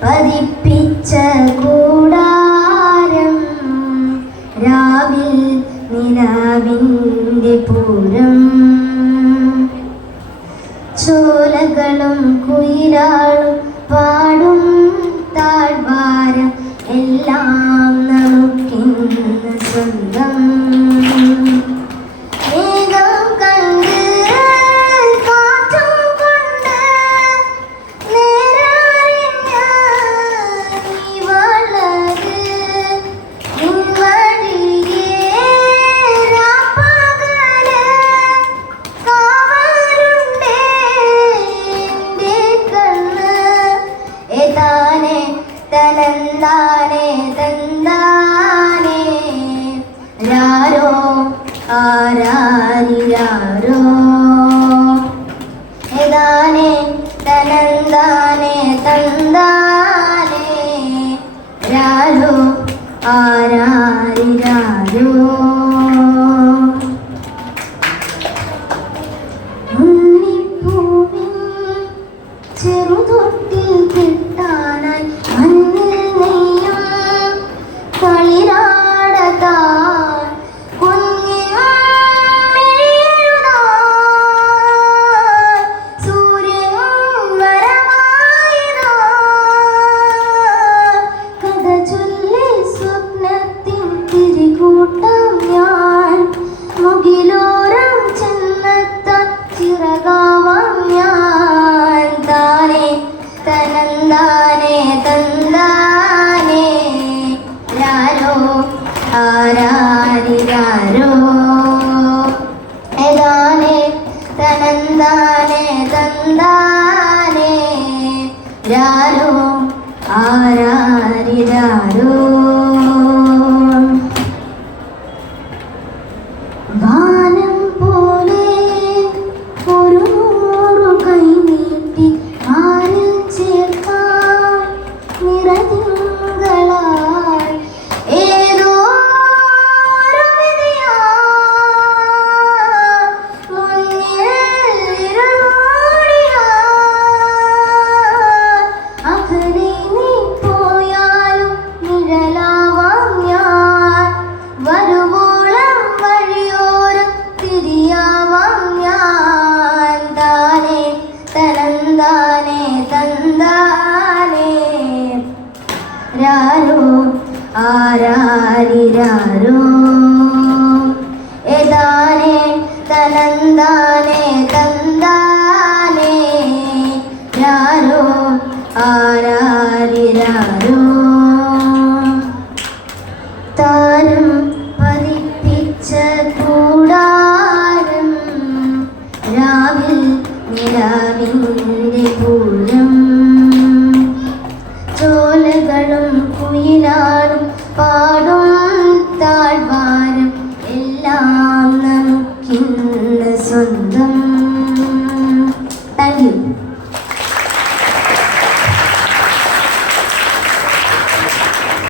പതിപ്പിച്ച കൂടാരം രാവിൽ നിലാവിൻ്റെ പൂരം ചോലകളും കുയിലാളും പാടും താഴ്വാരം എല്ലാം നമുക്കിന്ന് സ്വന്തം തനന്താനേ തന്താനേ രാരോ ആരാരിരാരോ ഏതാനേ തനന്താനേ തന്താനേ രാരോ ആരാരിരാരോ ഉണ്ണിപ്പൂവിൻ ചെറുതൊട്ടിൽ കിട്ടാനായി മുകിലോരം ചെന്നെത്താൻ ചിറകാവാം ഞാൻ താനേ തനന്താനേ തന്താനേ രാരോ ആരാരിരാരോ ഏതാനേ തനന്താനേ തന്താനേ രാരോ ആരാരിരാരോ വാനം പോലെ ഒരു നൂറു കൈ നീട്ടി ആരിൽ ചേർക്കാൻ നിറതിങ്കളായി ഏതോ മുന്നിൽ അകലെ നീ പോയാലും നിഴലാവാം ഞാൻ വരുവോളം വഴിയോരം തിരിയാവാം ഞാൻ താനേ തനന്താനേ തന്താനേ രാരോ ആരാരിരാരോ ഏതാനേ തനന്താനേ തന്താനേ രാരോ ആരാരിരാരോ താരം പതിപ്പിച്ച കൂടാരം രാവിൽ നിലാവിൻ്റെ പൂരം ചോലകളും കുയിലാളും പാടും താഴ്വാരം എല്ലാം നമുക്കിന്ന് സ്വന്തം